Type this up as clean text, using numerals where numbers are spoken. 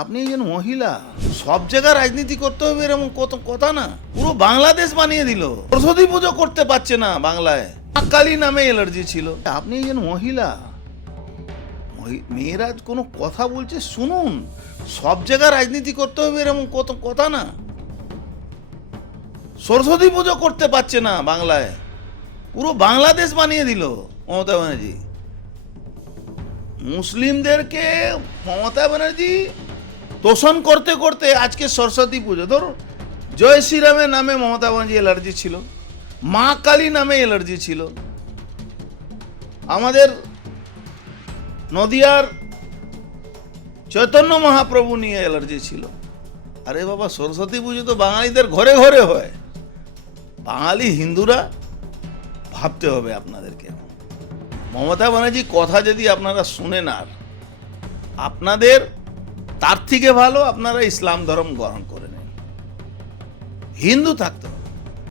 আপনি একজন মহিলা, সব জায়গায় রাজনীতি করতে হবে এরকম কত কথা না। পুরো বাংলাদেশ বানিয়ে দিল। সরস্বতী পুজো করতে পারছে না বাংলায়, কালী নামে অ্যালার্জি ছিল। আপনি একজন মহিলা, মেয়েরা কোনো কথা বলছে শুনুন। সব জায়গায় রাজনীতি করতে হবে এরকম কত কথা না। সরস্বতী পুজো করতে পারছে না বাংলায়, পুরো বাংলাদেশ বানিয়ে দিল মমতা ব্যানার্জি। মুসলিমদেরকে মমতা ব্যানার্জি তোষণ করতে করতে আজকে সরস্বতী পুজো, ধরুন জয় শ্রীরামের নামে মমতা ব্যানার্জি অ্যালার্জি ছিল, মা কালী নামে অ্যালার্জি ছিল, আমাদের নদিয়ার চৈতন্য মহাপ্রভু নিয়ে অ্যালার্জি ছিল। আরে বাবা, সরস্বতী পুজো তো বাঙালিদের ঘরে ঘরে হয়। বাঙালি হিন্দুরা ভাবতে হবে আপনাদেরকে। মমতা ব্যানার্জি কথা যদি আপনারা শুনেন, আর আপনাদের তার থেকে ভালো আপনারা ইসলাম ধর্ম গ্রহণ করে নেন, হিন্দু থাকতে হবে।